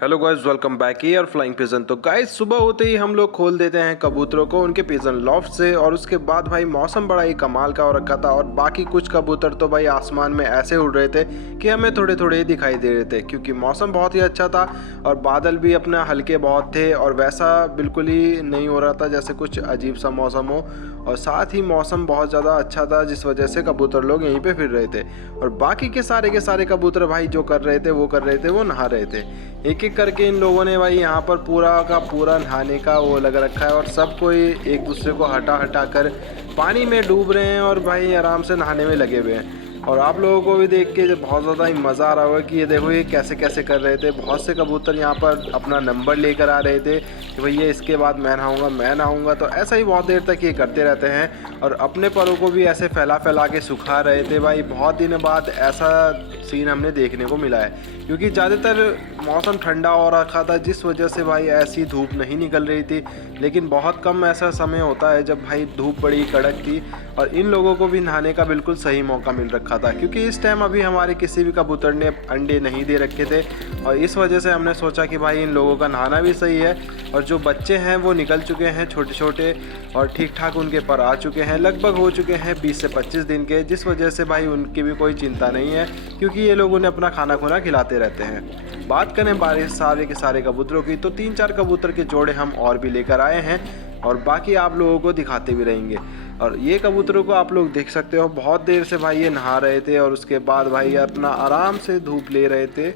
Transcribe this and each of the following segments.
Hello guys, welcome back air flying pigeon. तो guys सुबह होते ही हम लोग खोल देते हैं कबूतरों को उनके पिजन लॉफ्ट से, और उसके बाद भाई मौसम बड़ा ही कमाल का हो रखा था। और बाकी कुछ कबूतर तो भाई आसमान में ऐसे उड़ रहे थे कि हमें थोड़े थोड़े ही दिखाई दे रहे थे, क्योंकि मौसम बहुत ही अच्छा था और बादल भी अपना हल्के बहुत थे और वैसा बिल्कुल ही नहीं हो रहा था जैसे कुछ अजीब सा मौसम हो। और साथ ही मौसम बहुत ज़्यादा अच्छा था जिस वजह से कबूतर लोग यहीं पे फिर रहे थे। और बाकी के सारे कबूतर भाई जो कर रहे थे वो नहा रहे थे। एक एक करके इन लोगों ने भाई यहाँ पर पूरा का पूरा नहाने का वो लग रखा है, और सब कोई एक दूसरे को हटा हटा कर पानी में डूब रहे हैं और भाई आराम से नहाने में लगे हुए हैं। और आप लोगों को भी देख के जब बहुत ज़्यादा ही मज़ा आ रहा होगा कि ये देखो ये कैसे कैसे कर रहे थे। बहुत से कबूतर यहाँ पर अपना नंबर लेकर आ रहे थे कि भैया इसके बाद मैं नहाऊंगा। तो ऐसा ही बहुत देर तक ये करते रहते हैं और अपने परों को भी ऐसे फैला फैला के सुखा रहे थे। भाई बहुत दिनों बाद ऐसा सीन हमने देखने को मिला है, क्योंकि ज़्यादातर मौसम ठंडा हो रखा था जिस वजह से भाई ऐसी धूप नहीं निकल रही थी। लेकिन बहुत कम ऐसा समय होता है जब भाई धूप बड़ी कड़क थी और इन लोगों को भी नहाने का बिल्कुल सही मौका मिल रखा था, क्योंकि इस टाइम अभी हमारे किसी भी कबूतर ने अंडे नहीं दे रखे थे। और इस वजह से हमने सोचा कि भाई इन लोगों का नहाना भी सही है। और जो बच्चे हैं वो निकल चुके हैं छोटे छोटे, और ठीक ठाक उनके पर आ चुके हैं, लगभग हो चुके हैं 20 से 25 दिन के, जिस वजह से भाई उनकी भी कोई चिंता नहीं है, क्योंकि ये लोग उन्हें अपना खाना खुना खिलाते रहते हैं। बात करें बारिश सारे के सारे कबूतरों की, तो 3-4 कबूतर के जोड़े हम और भी लेकर आए हैं और बाकी आप लोगों को दिखाते भी रहेंगे। और ये कबूतरों को आप लोग देख सकते हो, बहुत देर से भाई ये नहा रहे थे और उसके बाद भाई अपना आराम से धूप ले रहे थे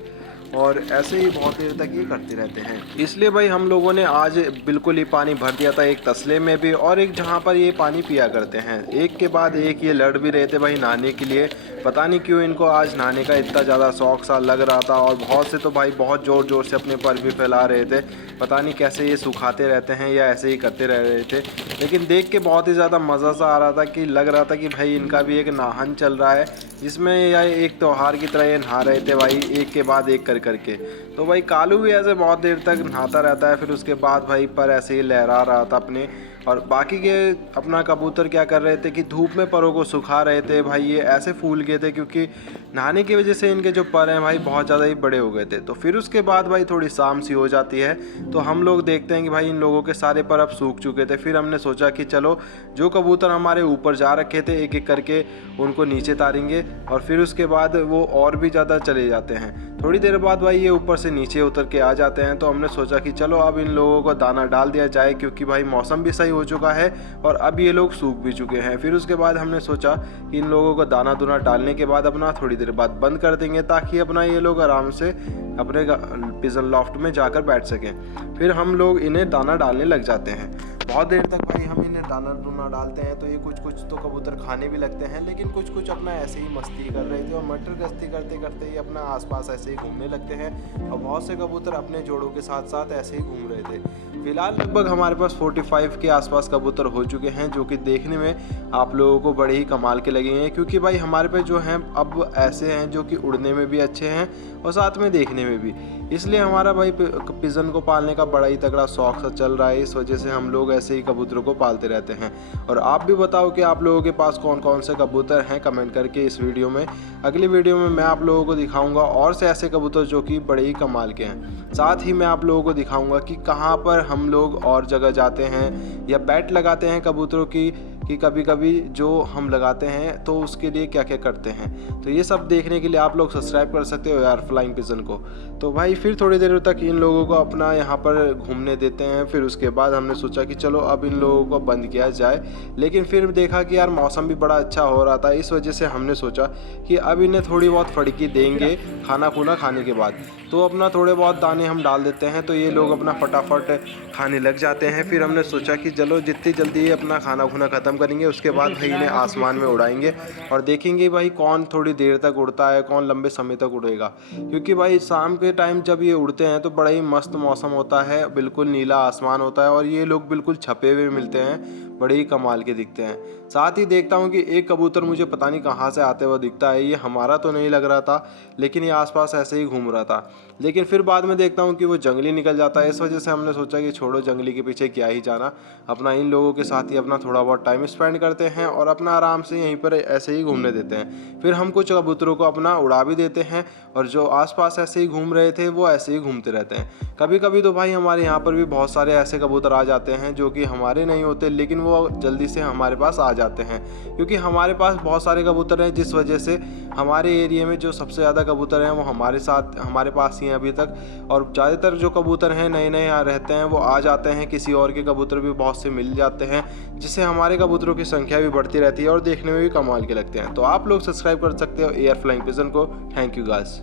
और ऐसे ही बहुत देर तक ये करते रहते हैं। इसलिए भाई हम लोगों ने आज बिल्कुल ही पानी भर दिया था, एक तसले में भी और एक जहाँ पर ये पानी पिया करते हैं। एक के बाद एक ये लड़ भी रहे थे भाई नहाने के लिए। पता नहीं क्यों इनको आज नहाने का इतना ज़्यादा शौक सा लग रहा था, और बहुत से तो भाई बहुत ज़ोर ज़ोर से अपने पर भी फैला रहे थे। पता नहीं कैसे ये सुखाते रहते हैं या ऐसे ही करते रह रहे थे, लेकिन देख के बहुत ही ज़्यादा मज़ा सा आ रहा था कि लग रहा था कि भाई इनका भी एक नाहन चल रहा है, जिसमें या एक त्यौहार की तरह ये नहा रहे थे भाई एक के बाद एक करके। तो भाई कालू भी ऐसे बहुत देर तक नहाता रहता है, फिर उसके बाद भाई पर ऐसे ही लहरा रहा था अपने। और बाकी के अपना कबूतर क्या कर रहे थे कि धूप में परों को सुखा रहे थे। भाई ये ऐसे फूल गए थे क्योंकि नहाने की वजह से इनके जो पर हैं भाई बहुत ज़्यादा ही बड़े हो गए थे। तो फिर उसके बाद भाई थोड़ी शाम सी हो जाती है, तो हम लोग देखते हैं कि भाई इन लोगों के सारे पर अब सूख चुके थे। फिर हमने सोचा कि चलो जो कबूतर हमारे ऊपर जा रखे थे एक एक करके उनको नीचे तारेंगे, और फिर उसके बाद वो और भी ज़्यादा चले जाते हैं। थोड़ी देर बाद भाई ये ऊपर से नीचे उतर के आ जाते हैं, तो हमने सोचा कि चलो अब इन लोगों को दाना डाल दिया जाए, क्योंकि भाई मौसम भी सही हो चुका है और अब ये लोग सूख भी चुके हैं। फिर उसके बाद हमने सोचा कि इन लोगों को दाना दूना डालने के बाद अपना थोड़ी देर बाद बंद कर देंगे, ताकि अपना ये लोग आराम से अपने पिजन लॉफ्ट में जाकर बैठ सकें। फिर हम लोग इन्हें दाना डालने लग जाते हैं। बहुत देर तक भाई हम इन्हें दाना दूना डालते हैं, तो ये कुछ कुछ तो कबूतर खाने भी लगते हैं, लेकिन कुछ कुछ अपना ऐसे ही मस्ती कर रहे थे और मटर गश्ती करते करते ही अपना आसपास ऐसे ही घूमने लगते हैं। और बहुत से कबूतर अपने जोड़ों के साथ साथ ऐसे ही घूम रहे थे। फिलहाल लगभग हमारे पास 45 के आसपास कबूतर हो चुके हैं, जो कि देखने में आप लोगों को बड़े ही कमाल के लगे हैं, क्योंकि भाई हमारे पे जो हैं अब ऐसे हैं जो कि उड़ने में भी अच्छे हैं और साथ में देखने में भी। इसलिए हमारा भाई पिजन को पालने का बड़ा ही तगड़ा शौक सा चल रहा है। इस वजह से हम लोग ऐसे ही कबूतरों को पालते रहते हैं। और आप भी बताओ कि आप लोगों के पास कौन कौन से कबूतर हैं, कमेंट करके इस वीडियो में। अगली वीडियो में मैं आप लोगों को दिखाऊंगा और से ऐसे कबूतर जो कि बड़े ही कमाल के हैं। साथ ही मैं आप लोगों को दिखाऊंगा कि कहाँ पर हम लोग और जगह जाते हैं या बैट लगाते हैं कबूतरों की, कि कभी कभी जो हम लगाते हैं तो उसके लिए क्या क्या करते हैं। तो ये सब देखने के लिए आप लोग सब्सक्राइब कर सकते हो यार फ्लाइंग पिजन को। तो भाई फिर थोड़ी देर तक इन लोगों को अपना यहाँ पर घूमने देते हैं। फिर उसके बाद हमने सोचा कि चलो अब इन लोगों को बंद किया जाए, लेकिन फिर देखा कि यार मौसम भी बड़ा अच्छा हो रहा था, इस वजह से हमने सोचा कि अब इन्हें थोड़ी बहुत फड़की देंगे खाना खुना खाने के बाद। तो अपना थोड़े बहुत दाने हम डाल देते हैं, तो ये लोग अपना फटाफट खाने लग जाते हैं। फिर हमने सोचा कि चलो जितनी जल्दी ये अपना खाना खुना ख़त्म करेंगे उसके बाद भाई इन्हें आसमान में उड़ाएंगे और देखेंगे भाई कौन थोड़ी देर तक उड़ता है, कौन लंबे समय तक उड़ेगा। क्योंकि भाई शाम के टाइम जब ये उड़ते हैं तो बड़ा ही मस्त मौसम होता है, बिल्कुल नीला आसमान होता है और ये लोग बिल्कुल छपे हुए मिलते हैं। बड़े ही कमाल के दिखते हैं। साथ ही देखता हूँ कि एक कबूतर मुझे पता नहीं कहाँ से आते हुए दिखता है। ये हमारा तो नहीं लग रहा था, लेकिन ये आसपास ऐसे ही घूम रहा था। लेकिन फिर बाद में देखता हूँ कि वो जंगली निकल जाता है। इस वजह से हमने सोचा कि छोड़ो, जंगली के पीछे क्या ही जाना, अपना इन लोगों के साथ ही अपना थोड़ा बहुत टाइम स्पेंड करते हैं और अपना आराम से यहीं पर ऐसे ही घूमने देते हैं। फिर हम कुछ कबूतरों को अपना उड़ा भी देते हैं और जो आसपास ऐसे ही घूम रहे थे वो ऐसे ही घूमते रहते हैं। कभी कभी तो भाई हमारे यहाँ पर भी बहुत सारे ऐसे कबूतर आ जाते हैं जो कि हमारे नहीं होते, लेकिन वो जल्दी से हमारे पास आ जाते हैं क्योंकि हमारे पास बहुत सारे कबूतर हैं, जिस वजह से हमारे एरिया में जो सबसे ज़्यादा कबूतर हैं वो हमारे पास ही हैं अभी तक। और ज़्यादातर जो कबूतर हैं नए नए यहाँ रहते हैं, वो आ जाते हैं, किसी और के कबूतर भी बहुत से मिल जाते हैं, जिससे हमारे कबूतरों की संख्या भी बढ़ती रहती है और देखने में भी कमाल के लगते हैं। तो आप लोग सब्सक्राइब कर सकते हो एयर फ्लाइंग पिजन को। Thank you guys.